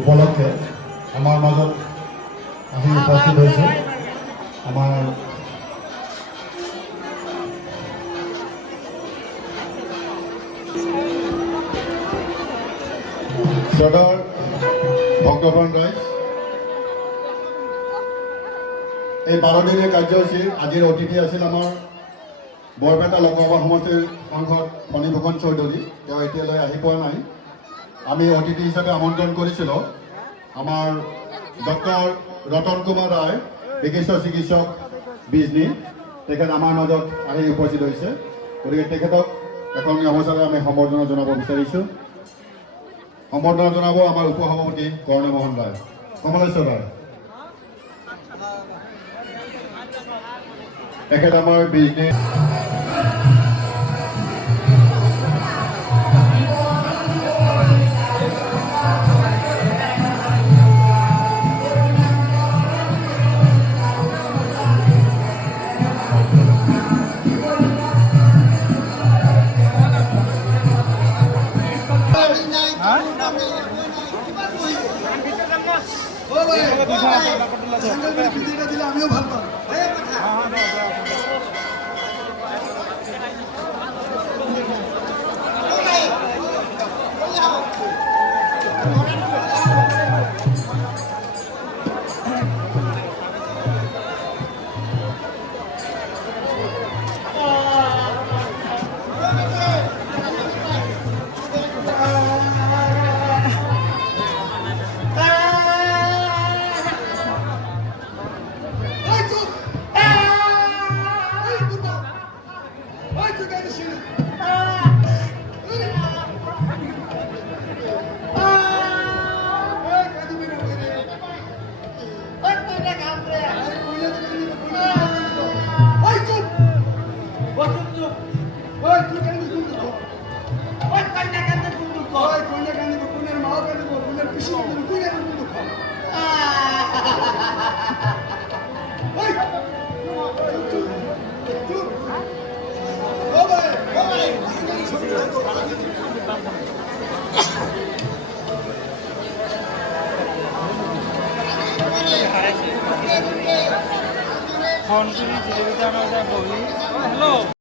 উপলক্ষে আমাৰ মাজত আহি উপস্থিত হৈছে আমাৰ শ্ৰদ্ধাৰ ভক্তপ্ৰাণ ৰাইজ, এই 12 দিনীয়া কাৰ্যসূচীৰ আজিৰ অতিথি আছিল আমাৰ বৰপেটা লোকসভা সমষ্টিৰ সাংসদ ফণীভূষণ চৌধুৰী। তেওঁ এতিয়ালৈ আহি পোৱা নাই। আমি অতিথি হিচাপে আমন্ত্ৰণ কৰিছিলোঁ আমাৰ ডক্টৰ ৰতন কুমাৰ ৰায়, বিশিষ্ট চিকিৎসক বিজনী। তেখেত আমাৰ মাজত আহি উপস্থিত হৈছে। গতিকে তেখেতক এখন অৱসৰে আমি সম্বৰ্ধনা জনাব বিচাৰিছোঁ। সম্বৰ্ধনা জনাব আমাৰ উপসভাপতি কৰ্ণমোহন ৰায়। কমলেশ্বৰ ৰায় তেখেত আমাৰ বিজনী। আমিও ভাল পাম। ফোন কৰি জিলিপিটা বহি হেল্ল'